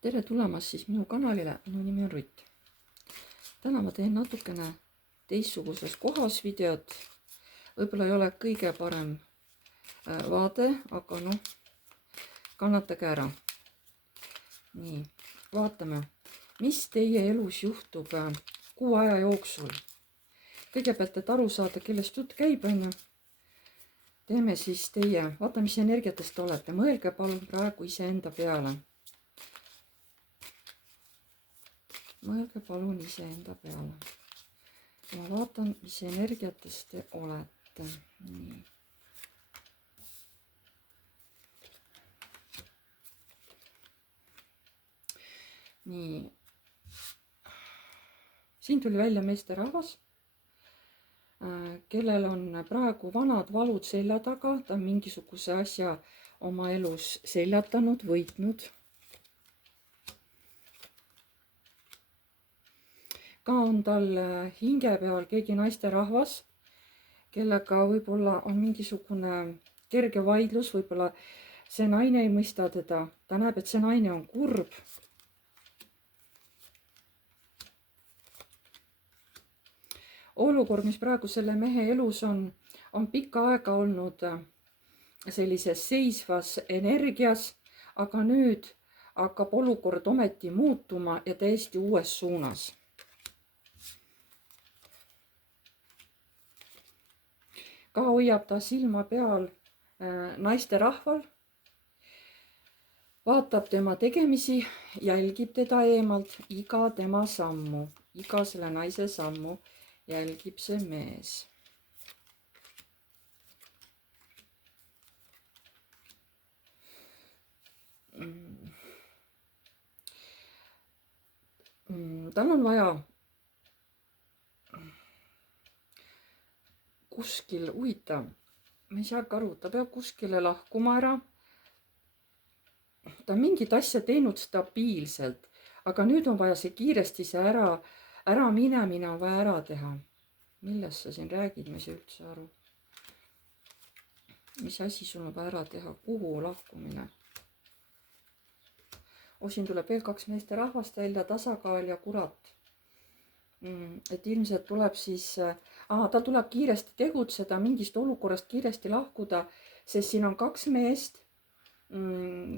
Tere tulemast siis minu kanalile, minu nimi on Rutt. Täna ma teen natukene teistsuguses kohas videot. Võib-olla ei ole kõige parem vaade, aga noh, kannatage ära. Nii, vaatame, mis teie elus juhtub kuu aja jooksul. Kõigepealt, et aru saada, kellest jutt käib, on ju. Teeme siis teie, vaata, mis energiatest te olete. Mõelge palun praegu iseenda peale. Mõelge palun iseenda peale. Ma vaatan, mis energiatest te olete. Nii. Nii. Siin tuli välja meesterahvas, kellel on praegu vanad valud selja taga. Ta on mingisuguse asja oma elus seljatanud, võitnud. Ka on tal hinge peal keegi naisterahvas, kellega võib-olla on mingisugune kerge vaidlus, võib-olla see naine ei mõista teda. Ta näeb, et see naine on kurb. Olukord, mis praegu selle mehe elus on pikka aega olnud sellises seisvas energias, aga nüüd hakkab olukord ometi muutuma ja täiesti uues suunas. Ka hoiab ta silma peal naisterahval, vaatab tema tegemisi, jälgib teda eemalt, iga tema sammu, iga selle naise sammu jälgib see mees. Tal on vaja kuskil, huvitav, ma ei saa aru, ta peab kuskile lahkuma ära. Ta on mingit asja teinud stabiilselt, aga nüüd on vaja see kiiresti see ära minemine on vaja ära teha. Millest sa siin räägid, ma ei saa üldse aru. Mis asi sul on vaja ära teha, kuhu lahkumine? Siin tuleb veel kaks meesterahvast välja, tasakaal ja kurat. Et ilmselt tuleb siis, ta tuleb kiiresti tegutseda, mingist olukorrast kiiresti lahkuda, sest siin on kaks meest,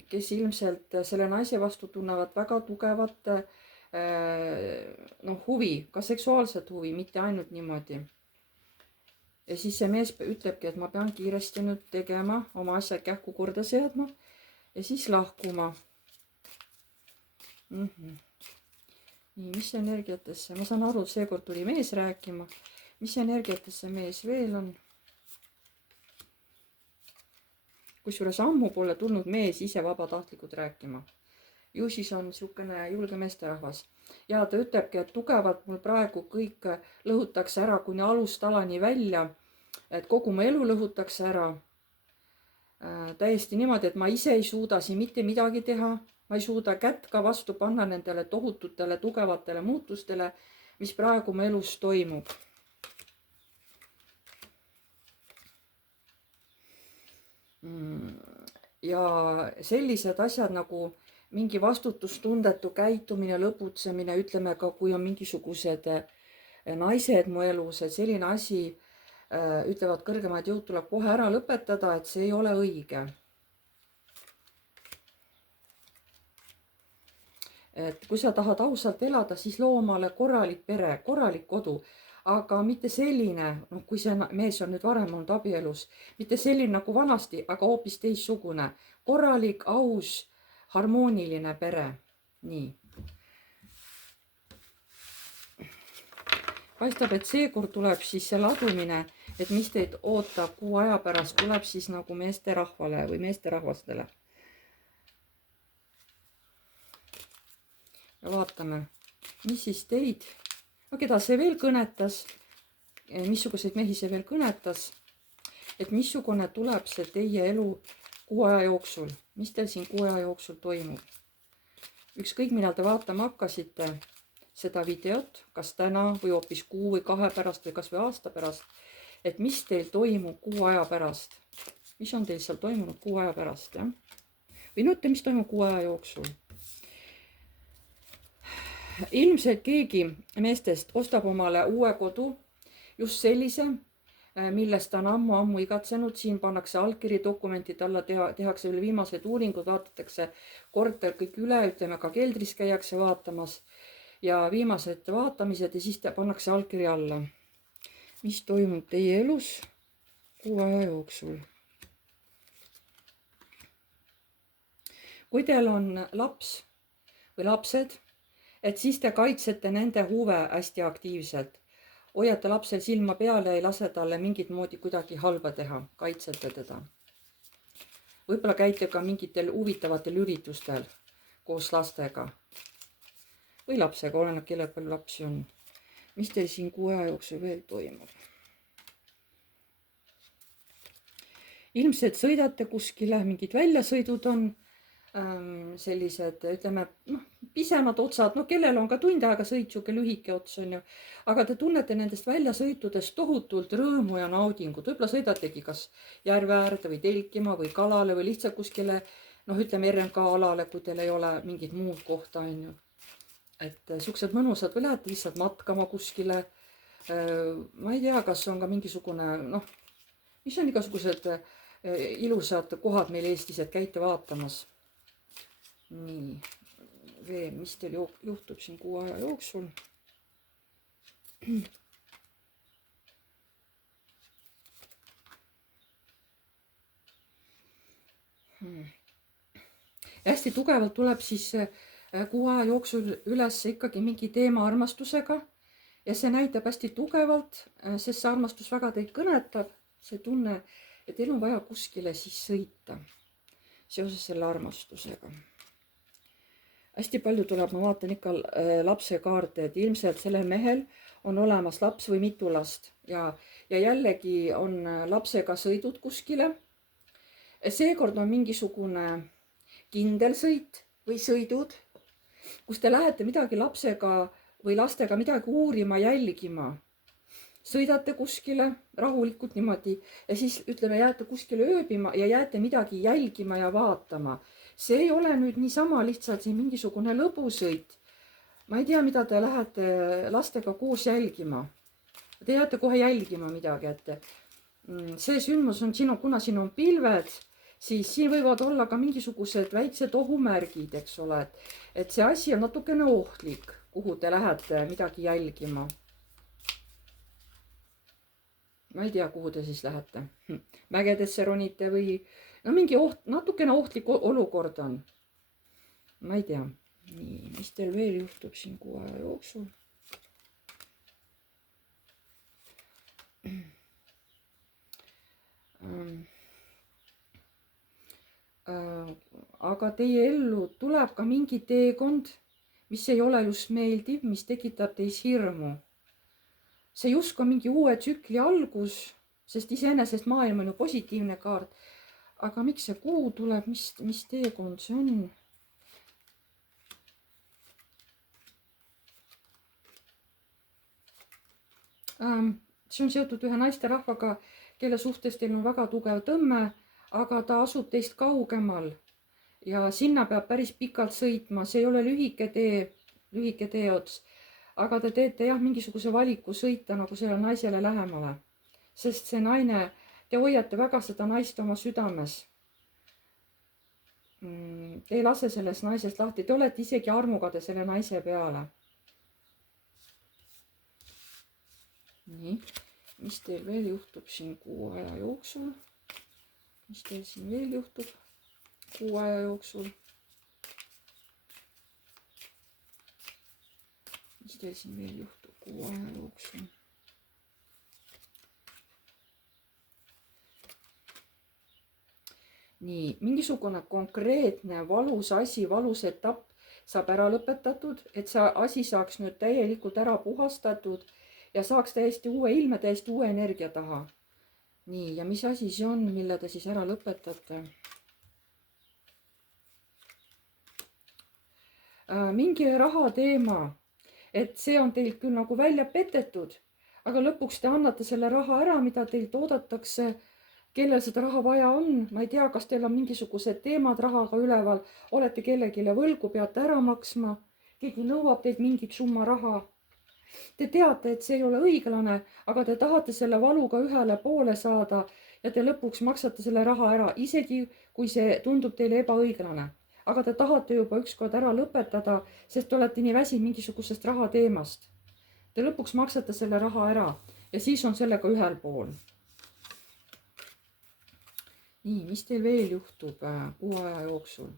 kes ilmselt selle naise vastu tunnevad väga tugevat huvi, ka seksuaalset huvi, mitte ainult niimoodi. Ja siis see mees ütlebki, et ma pean kiiresti nüüd tegema, oma asja kähku korda seadma ja siis lahkuma. Nii, mis energiatesse? Ma saan aru, et seekord tuli mees rääkima. Mis energiatesse mees veel on? Kusjuures ammu pole tulnud mees ise vabatahtlikud rääkima. Ju siis on niisugune julge meesterahvas. Ja ta ütlebki, et tugevalt mul praegu kõik lõhutakse ära kuni alustalani välja. Et kogu mu elu lõhutakse ära. Täiesti niimoodi, et ma ise ei suuda siin mitte midagi teha. Ma ei suuda kätt ka vastu panna nendele tohututele tugevatele muutustele, mis praegu mu elus toimub. Ja sellised asjad nagu mingi vastutustundetu käitumine, lõbutsemine, ütleme ka, kui on mingisugused naised mu elus, et selline asi, ütlevad kõrgemad jõud, tuleb kohe ära lõpetada, et see ei ole õige. Et kui sa tahad ausalt elada, siis loo omale korralik pere, korralik kodu, aga mitte selline, kui see mees on nüüd varem olnud abielus, mitte selline nagu vanasti, aga hoopis teistsugune, korralik, aus, harmooniline pere. Nii. Paistab, et seekord tuleb siis see ladumine, et mis teid ootab kuu aja pärast, tuleb siis nagu meesterahvale või meesterahvastele. Ja vaatame, mis siis teid, keda see veel kõnetas, missuguseid mehi see veel kõnetas, et missugune tuleb see teie elu kuu aja jooksul, mis teil siin kuu aja jooksul toimub. Ükskõik, millal te vaatama hakkasite seda videot, kas täna või hoopis kuu või kahe pärast või kas või aasta pärast, et mis teil toimub kuu aja pärast, mis on teil seal toimunud kuu aja pärast, jah? Või no ütle, mis toimub kuu aja jooksul. ilmselt keegi meestest ostab omale uue kodu, just sellise, millest ta on ammu igatsenud. Siin pannakse allkiri dokumentide alla, tehakse veel viimased uuringud, vaadatakse korter kõik üle, ütleme ka keldris käiakse vaatamas ja viimased vaatamised ja siis pannakse allkiri alla. Mis toimub teie elus kuu aja jooksul? Kui teil on laps või lapsed, et siis te kaitsete nende huve hästi aktiivselt. Hoiate lapsel silma peal ja ei lase talle mingit moodi kuidagi halba teha, kaitsete teda. Võib-olla käite ka mingitel huvitavatel üritustel koos lastega või lapsega, oleneb kellel palju lapsi on. Mis teil siin kuu aja jooksul veel toimub? Ilmselt sõidate kuskile, mingid väljasõidud on, sellised, ütleme, pisemad otsad, kellel on ka tund aega sõit, siuke lühike ots on ju, aga te tunnete nendest väljasõitudest tohutult rõõmu ja naudingut. Võib-olla sõidategi kas järve äärde või telkima või kalale või lihtsalt kuskile, ütleme RMK alale, kui teil ei ole mingit muud kohta, on ju. Et siuksed mõnusad või lähete lihtsalt matkama kuskile. Ma ei tea, kas on ka mingisugune, mis on igasugused ilusad kohad meil Eestis, et käite vaatamas. Nii, veel, mis teil juhtub siin kuu aja jooksul? Hästi tugevalt tuleb siis kuu aja jooksul üles ikkagi mingi teema armastusega ja see näitab hästi tugevalt, sest see armastus väga teid kõnetab, see tunne, et teil on vaja kuskile siis sõita seoses selle armastusega. Hästi palju tuleb, ma vaatan ikka lapse kaarte, et ilmselt sellel mehel on olemas laps või mitu last ja jällegi on lapsega sõidud kuskile. Seekord on mingisugune kindel sõit või sõidud, kus te lähete midagi lapsega või lastega midagi uurima, jälgima. Sõidate kuskile rahulikult niimoodi ja siis ütleme, jääte kuskile ööbima ja jääte midagi jälgima ja vaatama. See ei ole nüüd niisama lihtsalt siin mingisugune lõbusõit. Ma ei tea, mida te lähete lastega koos jälgima. Te jääte kohe jälgima midagi, et see sündmus on siin, kuna siin on pilved, siis siin võivad olla ka mingisugused väiksed ohumärgid, eks ole, et see asi on natukene ohtlik, kuhu te lähete midagi jälgima. Ma ei tea, kuhu te siis lähete. Mägedesse ronite või mingi natukene ohtlik olukord on. Ma ei tea. Nii, mis teil veel juhtub siin kuu aja jooksul? Aga teie ellu tuleb ka mingi teekond, mis ei ole just meeldiv, mis tekitab teis hirmu. See justkui on mingi uue tsükli algus, sest iseenesest maailm on ju positiivne kaart. Aga miks see kuu tuleb, mis teekond see on? See on seotud ühe naisterahvaga, kelle suhtes teil on väga tugev tõmme, aga ta asub teist kaugemal ja sinna peab päris pikalt sõitma. See ei ole lühike tee ots, aga te teete jah mingisuguse valiku sõita nagu sellele naisele lähemale, sest see naine, te hoiate väga seda naist oma südames. Te ei lase sellest naisest lahti, te olete isegi armukade selle naise peale. Nii, mis teil veel juhtub siin kuu aja jooksul? Mis teil siin veel juhtub kuu aja jooksul? Mis teil siin veel juhtub kuu aja jooksul? Nii, mingisugune konkreetne valus asi, valus etapp saab ära lõpetatud, et see asi saaks nüüd täielikult ära puhastatud ja saaks täiesti uue ilme, täiesti uue energia taha. Nii, ja mis asi see on, mille te siis ära lõpetate? Mingi raha teema, et see on teilt küll nagu välja petetud, aga lõpuks te annate selle raha ära, mida teilt oodatakse, kellel seda raha vaja on. Ma ei tea, kas teil on mingisugused teemad rahaga üleval, olete kellegile võlgu, peate ära maksma keegi nõuab teilt mingit summa raha. Te teate, et see ei ole õiglane, aga te tahate selle valuga ühele poole saada ja te lõpuks maksate selle raha ära, isegi kui see tundub teile ebaõiglane. Aga te tahate juba ükskord ära lõpetada, sest te olete nii väsinud mingisugusest rahateemast. Te lõpuks maksate selle raha ära ja siis on sellega ühel pool. Nii, mis teil veel juhtub kuu aja jooksul?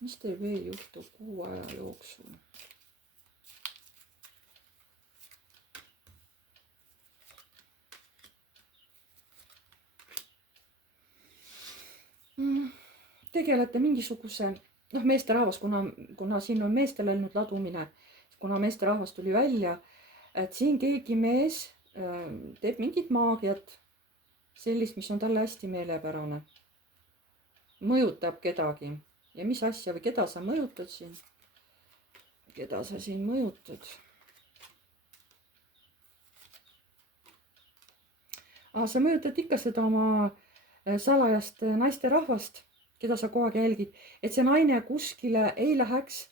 Mis teil veel juhtub kuu aja jooksul? Tegelete mingisuguse, meesterahvas, kuna siin on meestel ainult ladumine, kuna meesterahvas tuli välja, et siin keegi mees teeb mingit maagiat, sellist, mis on talle hästi meelepärane. Mõjutab kedagi. Ja mis asja või keda sa mõjutad siin? Keda sa siin mõjutad? Sa mõjutad ikka seda oma salajast naisterahvast, keda sa kogu aeg jälgid, et see naine kuskile ei läheks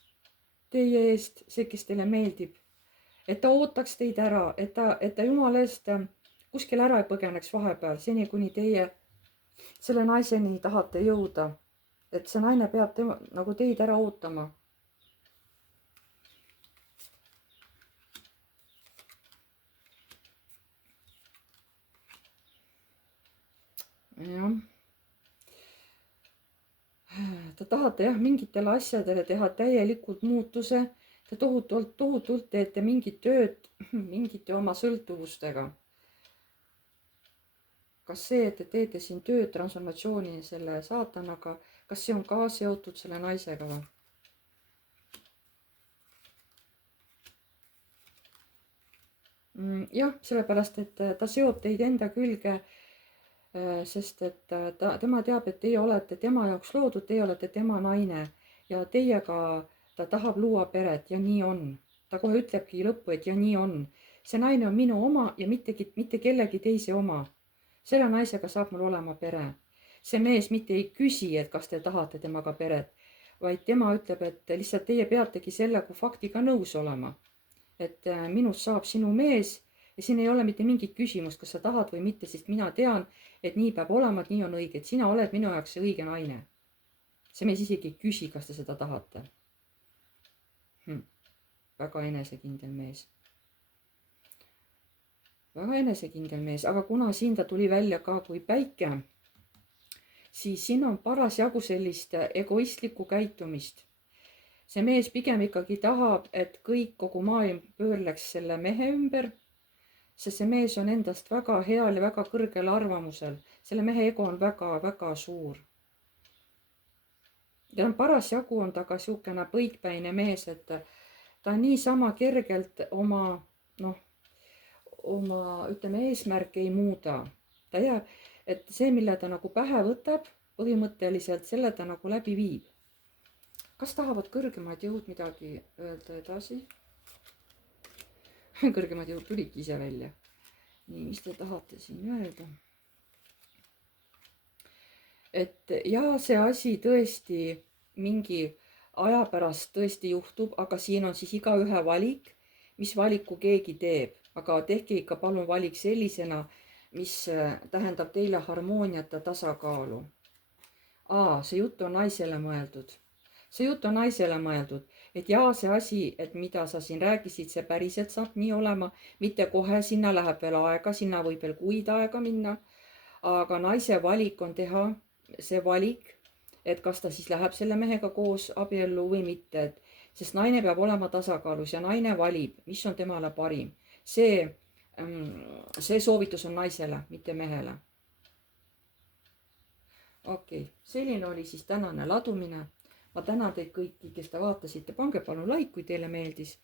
teie eest, see, kes teile meeldib. Et ta ootaks teid ära, et ta jumala eest kuskil ära ei põgeneks vahepeal, seni kuni teie selle naiseni tahate jõuda. Et see naine peab nagu teid ära ootama. Jah. Te tahate mingitele asjadele teha täielikult muutuse. Te tohutult teete mingit tööd mingite oma sõltuvustega. Kas see, et te teete siin tööd transformatsiooni selle saatanaga, kas see on ka seotud selle naisega või? Jah, sellepärast, et ta seob teid enda külge, sest et tema teab, et teie olete tema jaoks loodud, teie olete tema naine ja teiega ta tahab luua peret ja nii on. Ta kohe ütlebki lõppu, et ja nii on. See naine on minu oma ja mitte kellegi teise oma. Selle naisega saab mul olema pere. See mees mitte ei küsi, et kas te tahate temaga peret, vaid tema ütleb, et lihtsalt teie peategi selle kui faktiga nõus olema. Et minust saab sinu mees ja siin ei ole mitte mingit küsimust, kas sa tahad või mitte, sest mina tean, et nii peab olema, et nii on õige, et sina oled minu jaoks see õige naine. See mees isegi ei küsi, kas te seda tahate. Väga enesekindel mees. Väga enesekindel mees, aga kuna siin ta tuli välja ka kui päike, siis siin on parasjagu sellist egoistlikku käitumist. See mees pigem ikkagi tahab, et kogu maailm pöörleks selle mehe ümber, sest see mees on endast väga heal ja väga kõrgel arvamusel. Selle mehe ego on väga suur. Ja parasjagu on ta ka siukene põikpäine mees, et ta niisama kergelt oma ütleme eesmärke ei muuda. Ta jääb, et see, mille ta nagu pähe võtab, põhimõtteliselt selle ta nagu läbi viib. Kas tahavad kõrgemad jõud midagi öelda edasi? Kõrgemad jõud tulidki ise välja. Nii, mis te tahate siin öelda? Et ja see asi tõesti mingi aja pärast tõesti juhtub, aga siin on siis igaühe valik, mis valiku keegi teeb. Aga tehke ikka palun valik sellisena, mis tähendab teile harmooniat ja tasakaalu. See jutt on naisele mõeldud. See jutt on naisele mõeldud, et see asi, et mida sa siin rääkisid, see päriselt saab nii olema, mitte kohe, sinna läheb veel aega, sinna võib veel kuid aega minna. Aga naise valik on teha see valik, et kas ta siis läheb selle mehega koos abiellu või mitte. Sest naine peab olema tasakaalus ja naine valib, mis on temale parim. See soovitus on naisele, mitte mehele. Okei, selline oli siis tänane ladumine. Ma tänan teid kõiki, kes te vaatasite. Pange palun like, kui teile meeldis.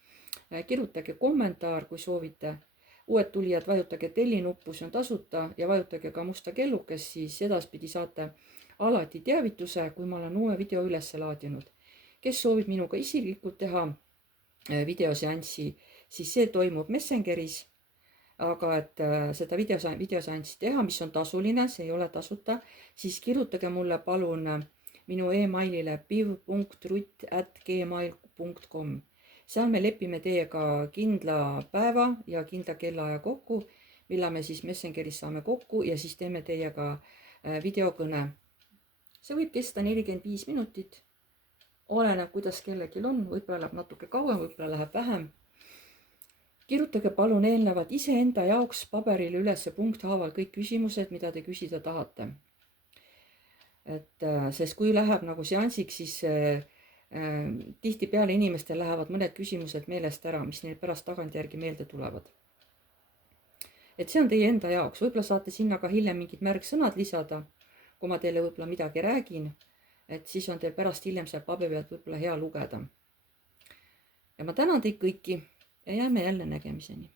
Kirjutage kommentaar, kui soovite. Uued tulijad, vajutage tellinuppu, see on tasuta ja vajutage ka musta kellukest, siis edaspidi saate alati teavituse, kui ma olen uue video üles laadinud. Kes soovib minuga isiklikult teha videoseanssi, siis see toimub Messengeris, aga et seda videoseanssi teha, mis on tasuline, see ei ole tasuta, siis kirjutage mulle palun minu emailile piv.rutt@gmail.com. seal me lepime teiega kindla päeva ja kindla kellaaja kokku, millal me siis Messengeris saame kokku ja siis teeme teiega videokõne. see võib kesta 45 minutit, oleneb, kuidas kellelgi on, võib-olla läheb natuke kauem, võib-olla läheb vähem. Kirjutage palun eelnevalt iseenda jaoks paberile üles punkthaaval kõik küsimused, mida te küsida tahate. Sest kui läheb nagu seansiks, siis tihtipeale inimestel lähevad mõned küsimused meelest ära, mis neil pärast tagantjärgi meelde tulevad. See on teie enda jaoks, võib-olla saate sinna ka hiljem mingid märksõnad lisada, kui ma teile võib-olla midagi räägin, siis on teil pärast hiljem seal paberi pealt võib-olla hea lugeda. Ja ma tänan teid kõiki ja jääme jälle nägemiseni.